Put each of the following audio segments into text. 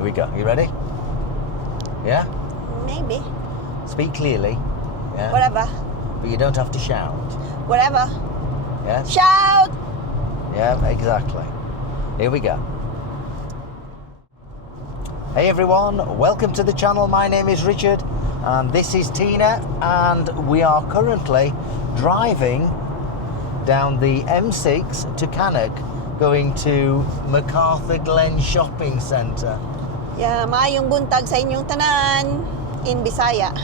Here we go. You ready? Yeah? Maybe. Speak clearly. Yeah? Whatever. But you don't have to shout. Whatever. Yes? Shout! Yeah, exactly. Here we go. Hey everyone, welcome to the channel. My name is Richard and this is Tina, and we are currently driving down the M6 to Cannock, going to MacArthur Glen Shopping Centre. Yeah, maayong buntag sa inyong tanan in Bisaya.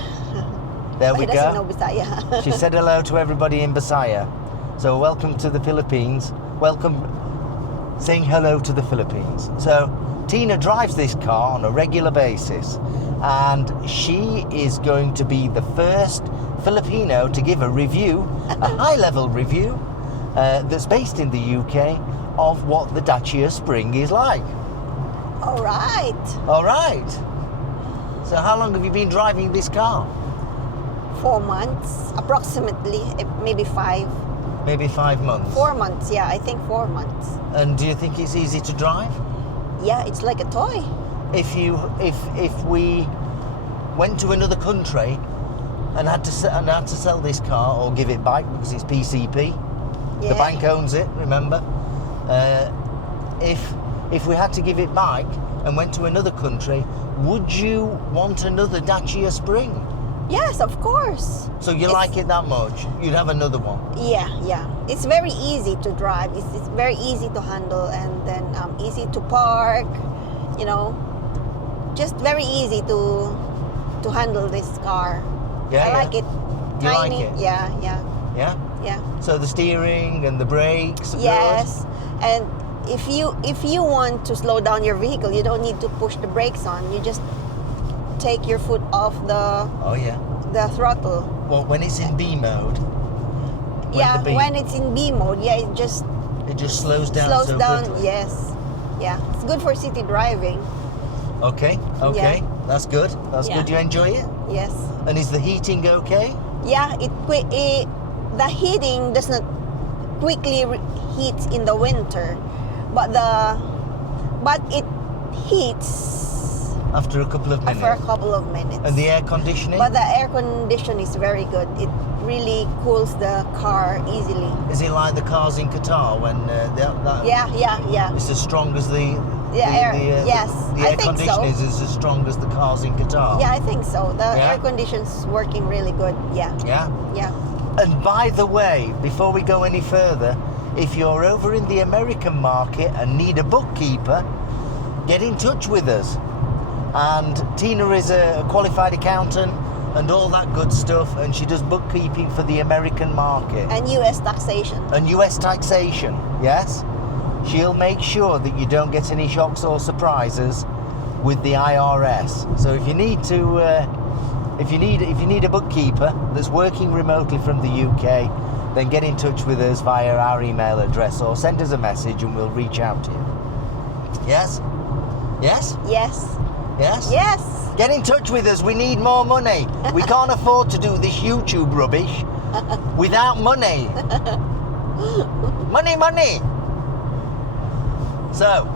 There we Why doesn't go. know Bisaya? She said hello to everybody in Bisaya. So welcome to the Philippines. Welcome, saying hello to the Philippines. So Tina drives this car on a regular basis, and she is going to be the first Filipino to give a review, a high-level review, that's based in the UK of what the Dacia Spring is like. All right. All right. So how long have you been driving this car? 4 months, approximately, maybe 5. Maybe 5 months. 4 months, yeah, I think 4 months. And do you think it's easy to drive? Yeah, it's like a toy. If we went to another country and had to sell this car or give it back because it's PCP, Yeah. the bank owns it. Remember, if we had to give it back and went to another country, would you want another Dacia Spring? Yes, of course. So you like it that much? You'd have another one? Yeah. It's very easy to drive. It's very easy to handle, and then easy to park. You know, just very easy to handle this car. Yeah, I like it. You like Tiny. it? Yeah. Yeah. So the steering and the brakes are Yes, and if you want to slow down your vehicle, you don't need to push the brakes on. You just take your foot off good? Oh yeah. the throttle. Well, when it's in B mode. When it's in B mode, it just slows down. slows so down. quickly. Yes, yeah, it's good for city driving. Okay. Yeah. That's good. That's Yeah. good. You enjoy it? Yes, And is the heating okay? yeah. The heating does not quickly heat in the winter, but it heats After a couple of minutes. for a couple of minutes. And the air conditioning? But the air condition is very good. It really cools the car easily. Is it like the cars in Qatar when Yeah. it's as strong as the Yes, the I air think so. conditioning is as strong as the cars in Qatar? Yeah, I think so. The Yeah? air condition's working really good. Yeah. Yeah? And by the way, before we go any further, if you're over in the American market and need a bookkeeper, get in touch with us. And Tina is a qualified accountant and all that good stuff, and she does bookkeeping for the American market. And US taxation. And US taxation, yes? She'll make sure that you don't get any shocks or surprises with the IRS. So if you need to, if you need a bookkeeper that's working remotely from the UK, then get in touch with us via our email address or send us a message and we'll reach out to you. Yes? Yes? Yes. Yes? Yes. Get in touch with us. We need more money. We can't afford to do this YouTube rubbish without money. Money. So,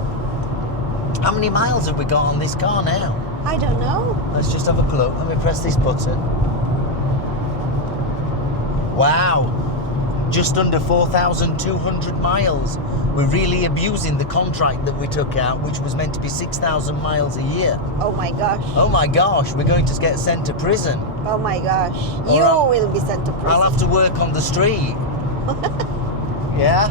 how many miles have we got on this car now? I don't know. Let's just have a look. Let me press this button. Wow. Just under 4,200 miles. We're really abusing the contract that we took out, which was meant to be 6,000 miles a year. Oh my gosh. Oh my gosh, we're going to get sent to prison. Oh my gosh. All You right. will be sent to prison. I'll have to work on the street. Yeah?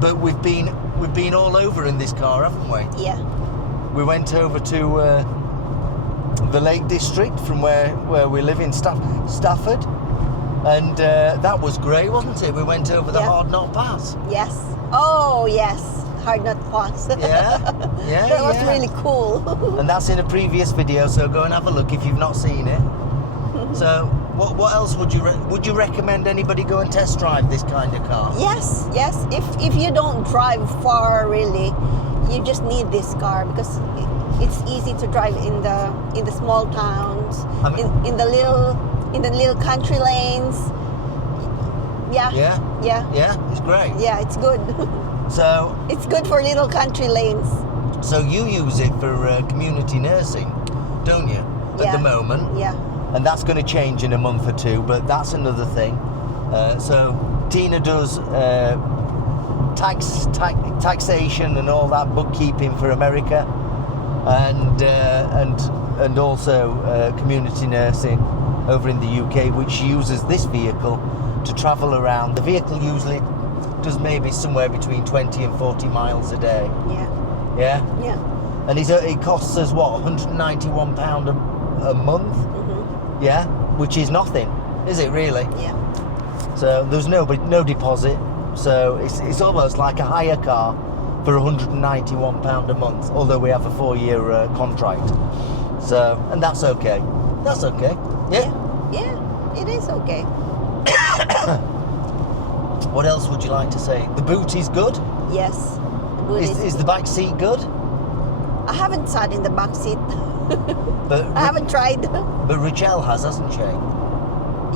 But we've been all over in this car, haven't we? Yeah. We went over to the Lake District from where we live in Stafford. And that was great, wasn't it? We went over the Yeah. Hard Knot Pass. Yes. Oh yes. Hard Knot Pass. Yeah? That was really cool. And that's in a previous video, so go and have a look if you've not seen it. So, what else would you recommend anybody go and test drive this kind of car? Yes. If you don't drive far, really, you just need this car because it's easy to drive in the small towns, in the little country lanes. Yeah. Yeah, it's great. Yeah, it's good. So It's good for little country lanes. So you use it for community nursing, don't you? At Yeah. the moment. Yeah. And that's going to change in a month or two, but that's another thing. So Tina does taxation and all that bookkeeping for America, and also community nursing over in the UK, which uses this vehicle to travel around. The vehicle usually does maybe somewhere between 20 and 40 miles a day. Yeah. Yeah? Yeah. And it costs us, what, £191 a month? Mm-hmm. Yeah? Which is nothing, is it really? Yeah. So there's no deposit. So it's almost like a hire car for £191 a month, although we have a 4-year contract. So, and that's okay. That's okay. Yeah? Yeah. It is okay. What else would you like to say? The boot is good? Yes. Is the back seat good? I haven't sat in the back seat. But I haven't tried. But Rachel has, hasn't she?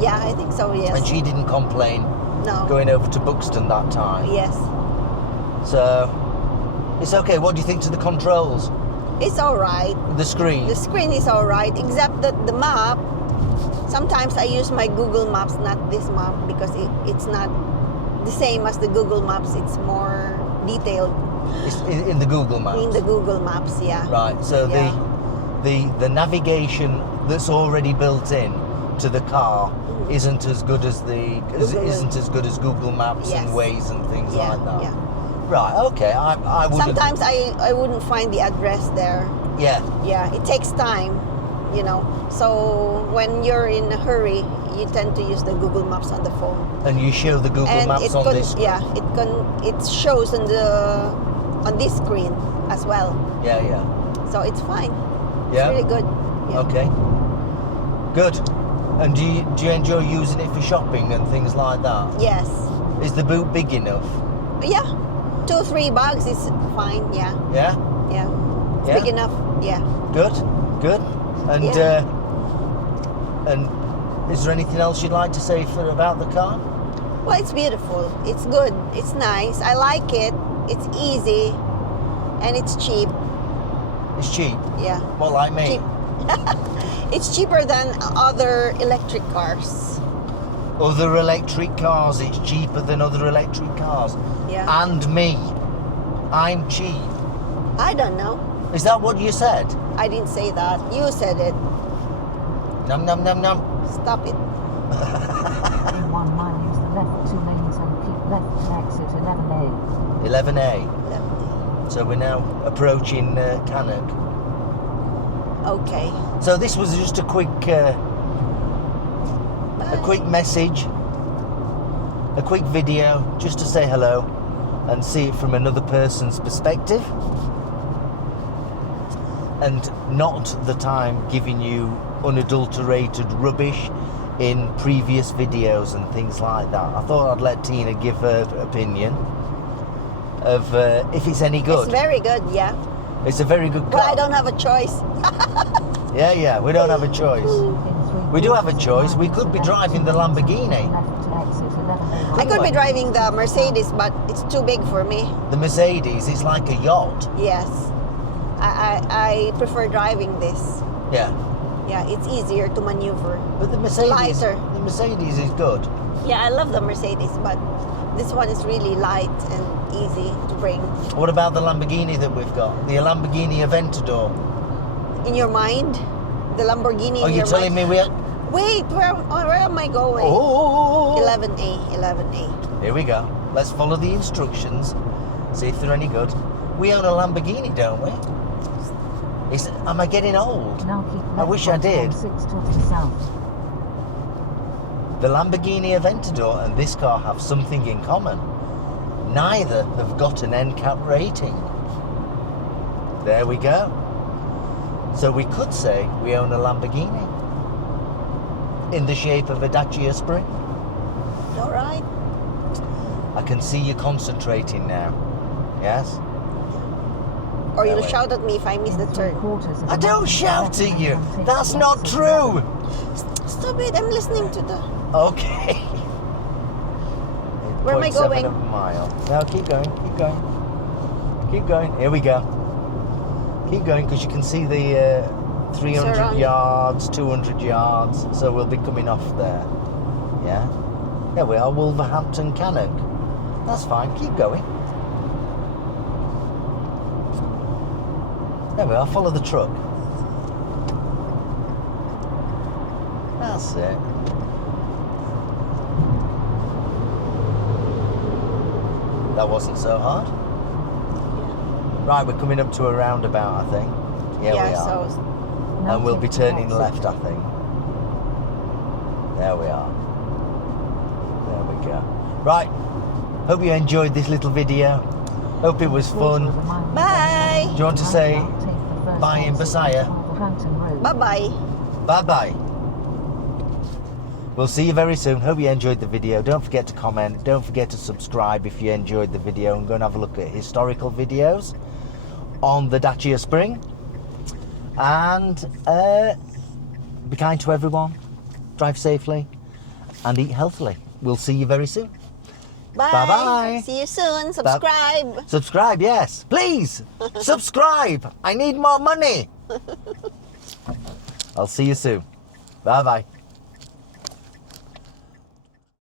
Yeah, I think so, yes. And she didn't complain No. going over to Buxton that time. Yes. So it's okay. What do you think to the controls? It's all right. The screen? The screen is all right, except that the map, sometimes I use my Google Maps, not this map, because it's not the same as the Google Maps. It's more detailed It's in the Google Maps. in the Google Maps, yeah. Right. So Yeah. the navigation that's already built in to the car isn't as good as Google Maps Yes. and Waze and things Yeah, like that. yeah. Right. Okay. I would. Sometimes I wouldn't find the address there. Yeah. Yeah, it takes time, you know. So when you're in a hurry, you tend to use the Google Maps on the phone. And you show the Google And Maps on this. Yeah, it shows on this screen as well. Yeah. Yeah. So it's fine. Yeah. It's really good. Yeah. Okay. Good. And do you enjoy using it for shopping and things like that? Yes. Is the boot big enough? Yeah. 2-3 bags is fine. Yeah. Yeah. Yeah. It's Yeah? big enough. Yeah. Good. Good. And Yeah. and is there anything else you'd like to say about the car? Well, it's beautiful. It's good. It's nice. I like it. It's easy, and it's cheap. It's cheap. Yeah. Well, like me. Cheap. It's cheaper than other electric cars. Other electric cars. It's cheaper than other electric cars. Yeah. And me. I'm cheap. I don't know. Is that what you said? I didn't say that. You said it. Num num num num. Stop it. In 1 mile, use the left 2 lanes and keep left to exit 11A. 11A. So we're now approaching Cannock. Okay. So this was just a quick message, a quick video, just to say hello and see it from another person's perspective, and not the time giving you unadulterated rubbish in previous videos and things like that. I thought I'd let Tina give her opinion of if it's any good. It's very good, yeah. It's a very good car. But I don't have a choice. Yeah, we don't have a choice. We do have a choice. We could be driving the Lamborghini. I could be driving the Mercedes, but it's too big for me. The Mercedes, it's like a yacht. Yes. I prefer driving this. Yeah. Yeah, it's easier to maneuver. But the Mercedes, Lighter. the Mercedes is good. Yeah, I love the Mercedes, but this one is really light and easy to bring. What about the Lamborghini that we've got? The Lamborghini Aventador. In your mind, the Lamborghini. Are in you your telling mind. me we're... Wait, where am I going? Oh! 11A. Here we go. Let's follow the instructions. See if they're any good. We own a Lamborghini, don't we? Am I getting old? Now keep left I wish I did. 6 to the south. The Lamborghini Aventador and this car have something in common. Neither have got an NCAP rating. There we go. So we could say we own a Lamborghini in the shape of a Dacia Spring. All right. I can see you concentrating now. Yes? Or Yeah, you'll wait. shout at me if I miss the turn. I don't shout at you. That's not true. Stop it, I'm listening to the... Okay. Where am I 0.7 going? of a mile. No, keep going. Keep going. Here we go. Keep going because you can see the 300 Surround. yards, 200 yards. So we'll be coming off there. Yeah. There we are, Wolverhampton Cannock. That's fine. Keep going. There we are. Follow the truck. That's it. That wasn't so hard. Right, we're coming up to a roundabout, I think. Yeah, we are. So And we'll be turning left, I think. There we are. There we go. Right. Hope you enjoyed this little video. Hope it was fun. bye. Do you want to say bye in Dacia? Bye-bye. Bye-bye. We'll see you very soon. Hope you enjoyed the video. Don't forget to comment. Don't forget to subscribe if you enjoyed the video, and go and have a look at historical videos on the Dacia Spring. And be kind to everyone. Drive safely and eat healthily. We'll see you very soon. Bye. Bye-bye. See you soon. Subscribe. Subscribe, yes. Please, subscribe. I need more money. I'll see you soon. Bye-bye.